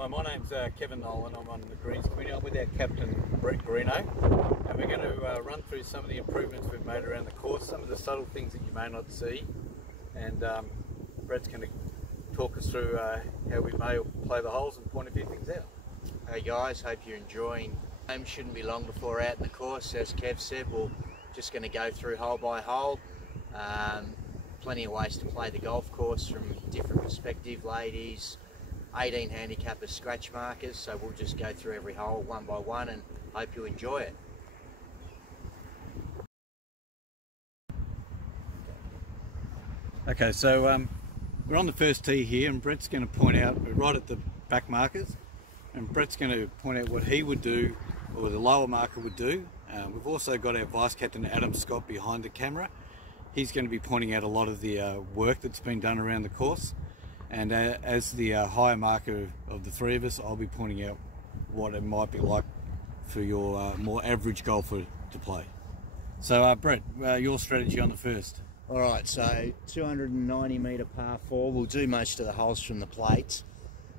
Hi, my name's Kevin Nolan. I'm on the Greens Committee. I'm with our captain, Brett Greenough, and we're going to run through some of the improvements we've made around the course, some of the subtle things that you may not see, and Brett's going to talk us through how we may play the holes and point a few things out. Hey guys, hope you're enjoying. Shouldn't be long before out in the course. As Kev said, we're just going to go through hole by hole. Plenty of ways to play the golf course from different perspective, ladies, 18 handicappers, scratch markers, so we'll just go through every hole one by one and hope you enjoy it. Okay, so we're on the first tee here, and Brett's going to point out, we're right at the back markers, and Brett's going to point out what he would do, or the lower marker would do. We've also got our Vice Captain Adam Scott behind the camera. He's going to be pointing out a lot of the work that's been done around the course, and as the higher marker of the three of us, I'll be pointing out what it might be like for your more average golfer to play. So Brett, your strategy on the first. Alright, so 290 metre par 4, we'll do most of the holes from the plates,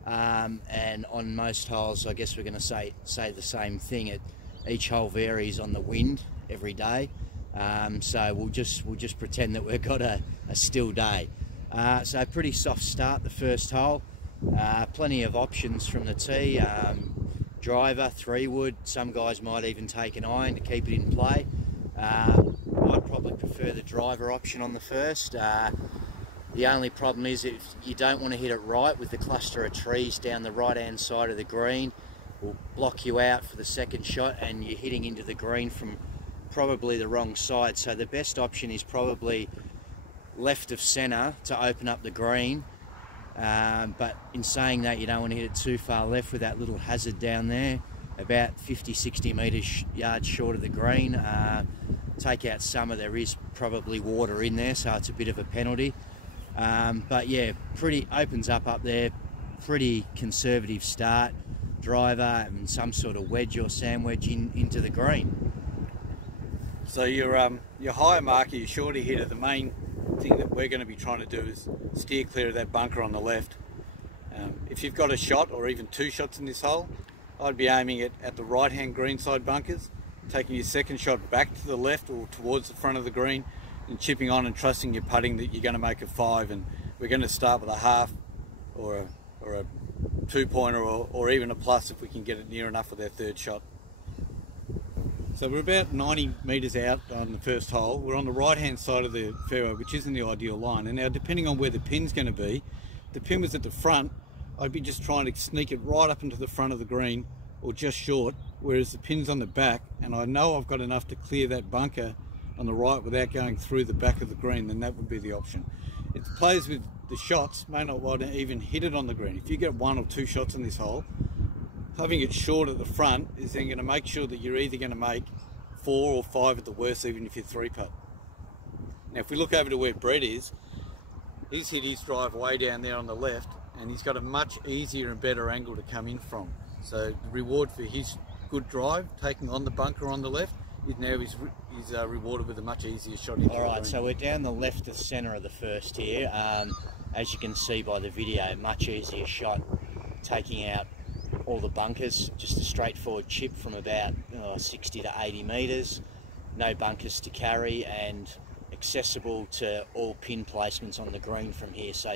and on most holes I guess we're going to say the same thing. Each hole varies on the wind every day. So we'll just pretend that we've got a still day. So pretty soft start the first hole. Plenty of options from the tee. Driver, 3-wood. Some guys might even take an iron to keep it in play. I'd probably prefer the driver option on the first. The only problem is if you don't want to hit it right with the cluster of trees down the right hand side of the green, will block you out for the second shot, and you're hitting into the green from probably the wrong side. So the best option is probably left of centre to open up the green, but in saying that, you don't want to hit it too far left with that little hazard down there, about 50-60 yards short of the green. Take out summer, there is probably water in there, so it's a bit of a penalty, but yeah, pretty opens up there. Pretty conservative start, driver and some sort of wedge or sand wedge into the green. So your higher marker, your shorter hitter, the main thing that we're going to be trying to do is steer clear of that bunker on the left. If you've got a shot or even two shots in this hole, I'd be aiming it at the right hand green side bunkers, taking your second shot back to the left or towards the front of the green, and chipping on and trusting your putting that you're going to make a 5, and we're going to start with a half or a 2-pointer or even a plus if we can get it near enough with our third shot. So we're about 90 metres out on the first hole. We're on the right hand side of the fairway, which isn't the ideal line, and now depending on where the pin's going to be, if the pin was at the front, I'd be just trying to sneak it right up into the front of the green or just short, whereas the pin's on the back and I know I've got enough to clear that bunker on the right without going through the back of the green, then that would be the option. If the players with the shots may not want to even hit it on the green, if you get 1 or 2 shots on this hole, having it short at the front is then going to make sure that you're either going to make 4 or 5 at the worst, even if you 3-putt. Now if we look over to where Brett is, he's hit his drive way down there on the left, and he's got a much easier and better angle to come in from. So the reward for his good drive, taking on the bunker on the left, is now he's rewarded with a much easier shot. Alright, so we're down the left of centre of the first here. As you can see by the video, much easier shot, taking out all the bunkers, just a straightforward chip from about 60 to 80 metres, no bunkers to carry, and accessible to all pin placements on the green from here. So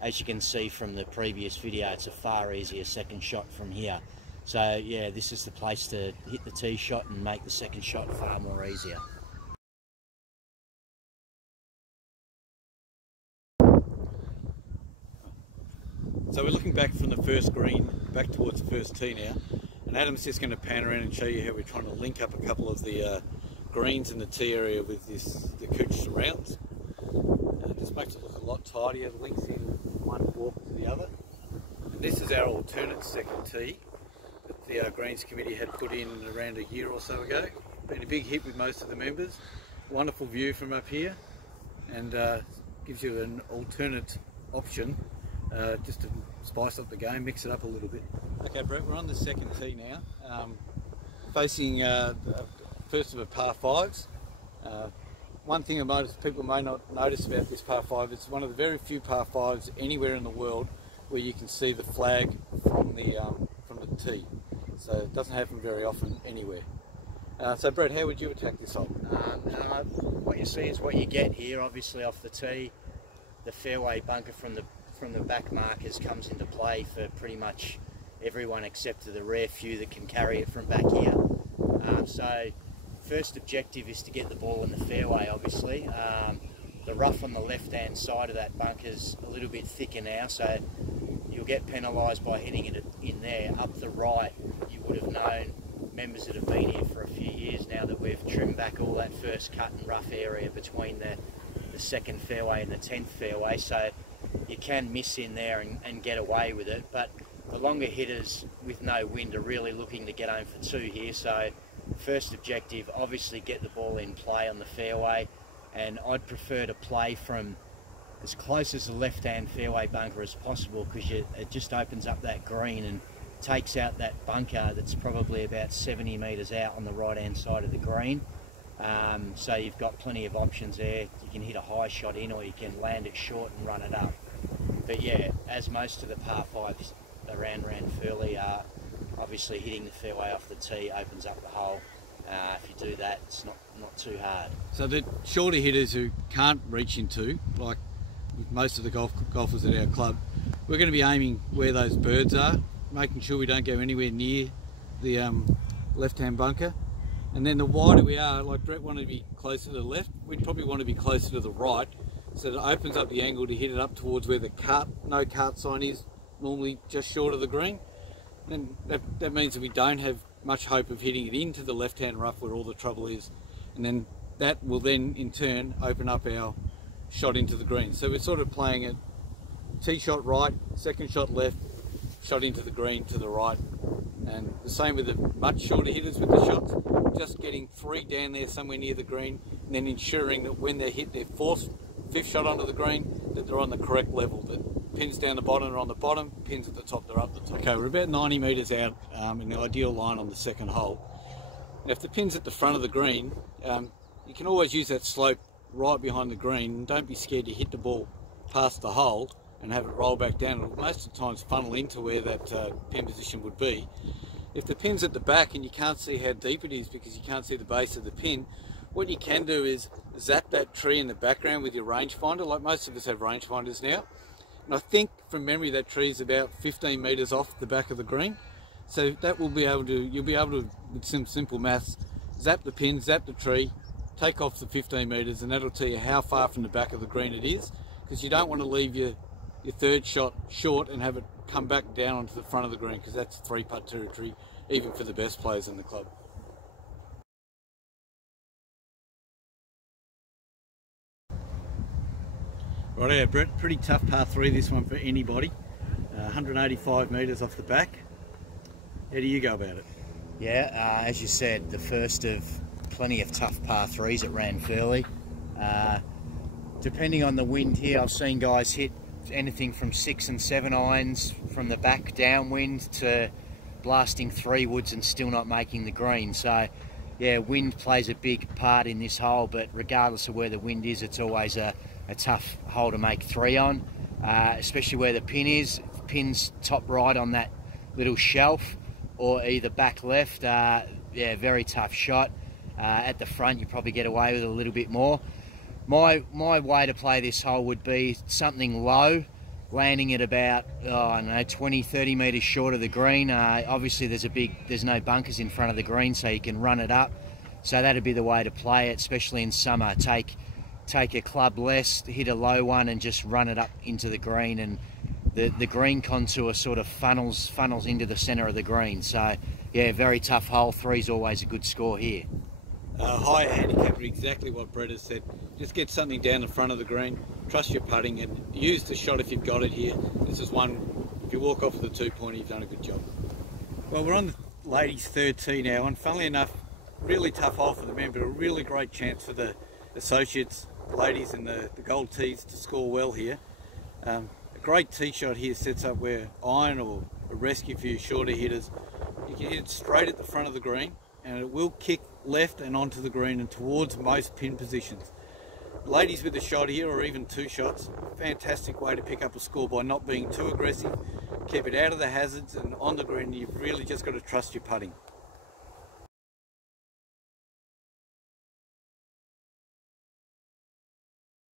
as you can see from the previous video, it's a far easier second shot from here. So yeah, this is the place to hit the tee shot and make the second shot far more easier. So we're looking back from the first green, back towards the first tee now, and Adam's just going to pan around and show you how we're trying to link up a couple of the greens in the tee area with the couch surrounds. And it just makes it look a lot tidier. It links in one walk to the other. And this is our alternate second tee that the Greens Committee had put in around a year or so ago. Been a big hit with most of the members. Wonderful view from up here, and gives you an alternate option just to spice up the game, mix it up a little bit. Okay Brett, we're on the second tee now, facing first of a par 5s. One thing I noticed people may not notice about this par 5, it's one of the very few par 5s anywhere in the world where you can see the flag from the tee. So it doesn't happen very often anywhere. So Brett, how would you attack this hole? What you see is what you get here. Obviously off the tee, the fairway bunker from the back markers comes into play for pretty much everyone except for the rare few that can carry it from back here. So first objective is to get the ball in the fairway, obviously. The rough on the left-hand side of that bunker is a little bit thicker now, so you'll get penalised by hitting it in there. Up the right, you would have known, members that have been here for a few years now, that we've trimmed back all that first cut and rough area between the second fairway and the 10th fairway, so you can miss in there and get away with it. But the longer hitters with no wind are really looking to get home for two here, so first objective, obviously get the ball in play on the fairway, and I'd prefer to play from as close as the left-hand fairway bunker as possible, because it just opens up that green and takes out that bunker that's probably about 70 metres out on the right-hand side of the green. So you've got plenty of options there. You can hit a high shot in, or you can land it short and run it up. But yeah, as most of the par 5s around Ranfurlie are, obviously hitting the fairway off the tee opens up the hole. If you do that, it's not too hard. So the shorter hitters who can't reach into, like with most of the golfers at our club, we're going to be aiming where those birds are, making sure we don't go anywhere near the left-hand bunker. And then the wider we are, like Brett wanted to be closer to the left, we'd probably want to be closer to the right, so that it opens up the angle to hit it up towards where the no cart sign is, normally just short of the green. And that means that we don't have much hope of hitting it into the left-hand rough where all the trouble is. And then that will then in turn open up our shot into the green. So we're sort of playing it tee shot right, second shot left, shot into the green to the right. And the same with the much shorter hitters with the shots, just getting 3 down there somewhere near the green, and then ensuring that when they hit their fifth shot onto the green, that they're on the correct level, that pins down the bottom are on the bottom, pins at the top, they're up the top. Okay, we're about 90 metres out in the ideal line on the second hole. And if the pin's at the front of the green, you can always use that slope right behind the green, and don't be scared to hit the ball past the hole and have it roll back down. It'll most of the times funnel into where that pin position would be. If the pin's at the back and you can't see how deep it is because you can't see the base of the pin, what you can do is zap that tree in the background with your rangefinder, like most of us have rangefinders now. And I think from memory that tree is about 15 metres off the back of the green. So that will be able to, you'll be able to, with some simple maths, zap the pin, zap the tree, take off the 15 metres, and that'll tell you how far from the back of the green it is, because you don't want to leave your third shot short and have it come back down onto the front of the green, because that's 3-putt territory, even for the best players in the club. Right, Brett, pretty tough par 3 this one for anybody. 185 metres off the back. How do you go about it? Yeah, as you said, the first of plenty of tough par 3s at Ranfurlie. Depending on the wind here, I've seen guys hit anything from 6 and 7 irons from the back downwind to blasting 3 woods and still not making the green. So yeah, wind plays a big part in this hole, but regardless of where the wind is, it's always a tough hole to make 3 on, especially where the pin is. If the pin's top right on that little shelf, or either back left, yeah, very tough shot. At the front, you probably get away with it a little bit more. My way to play this hole would be something low, landing at about, I don't know, 20-30 metres short of the green. Obviously there's no bunkers in front of the green, so you can run it up. So that'd be the way to play it, especially in summer. Take a club less, hit a low one, and just run it up into the green, and the green contour sort of funnels into the centre of the green. So yeah, very tough hole. 3's always a good score here. Higher handicap, exactly what Brett has said. Just get something down the front of the green, trust your putting, and use the shot if you've got it here. This is one, if you walk off with a 2-pointer, you've done a good job. Well, we're on the ladies' third tee now, and funnily enough, really tough hole for the men, but a really great chance for the associates, ladies, and the gold tees to score well here. A great tee shot here sets up where iron or a rescue for your shorter hitters. You can hit it straight at the front of the green, and it will kick left and onto the green and towards most pin positions. ladies with a shot here, or even 2 shots, fantastic way to pick up a score by not being too aggressive. Keep it out of the hazards, and on the green you've really just got to trust your putting.